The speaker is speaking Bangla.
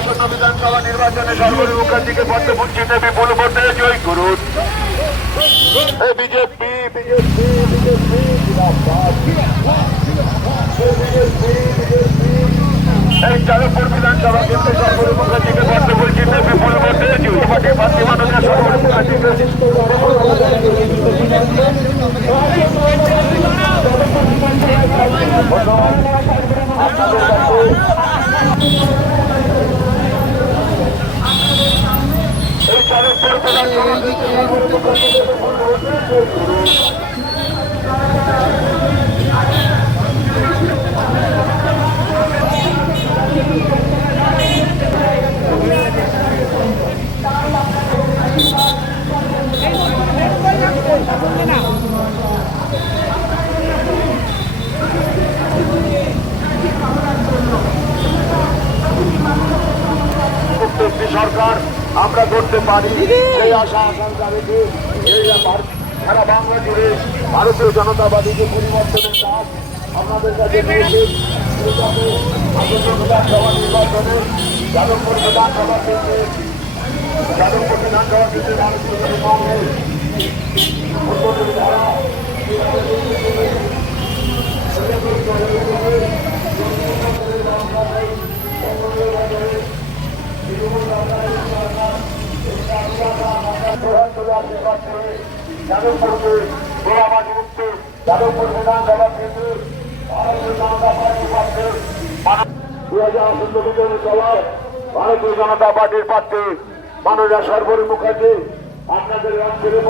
আসন্ন বিধানসভা নির্বাচনে সর্বোচ্চ মুখার্জিকে পদ্মপুঞ্জিতে বিপুল ভোটে জয় করুন। বিজেপি বিজেপি বিজেপি এই চালকপুর বিধানসভা কেন্দ্রে সর্বোচ্চ মুখার্জিকে পদ্মপুঞ্জিতে বিপুল ভোটে জয় পার্টির প্রার্থী মানুষের সর্বোচ্চ মুখার্জিকে আপনাদের এই চালকপুর বিধানসভা সরকার আমরা করতে পারি সেই আশা আকাঙ্ক্ষা রেখে সারা বাংলা জুড়ে ভারতীয় জনতা পার্টিকে পরিবর্তনের কাজ আপনাদের কাছে বিধানসভা নির্বাচনে যাদবপুর বিধানসভা কেন্দ্রে যাদবপুর বিধানসভা কেন্দ্রে ভারতীয় কংগ্রেস ধারা যাদবপুরকে গোলাবাজি মুক্ত যাদবপুর বিধানসভা কেন্দ্রে ভারতীয় জনতা পার্টির প্রার্থী 2017 সভায় ভারতীয় জনতা পার্টির প্রার্থী মাননীয় সর্বোচ্চ মুখার্জি আপনাদের অঞ্চলে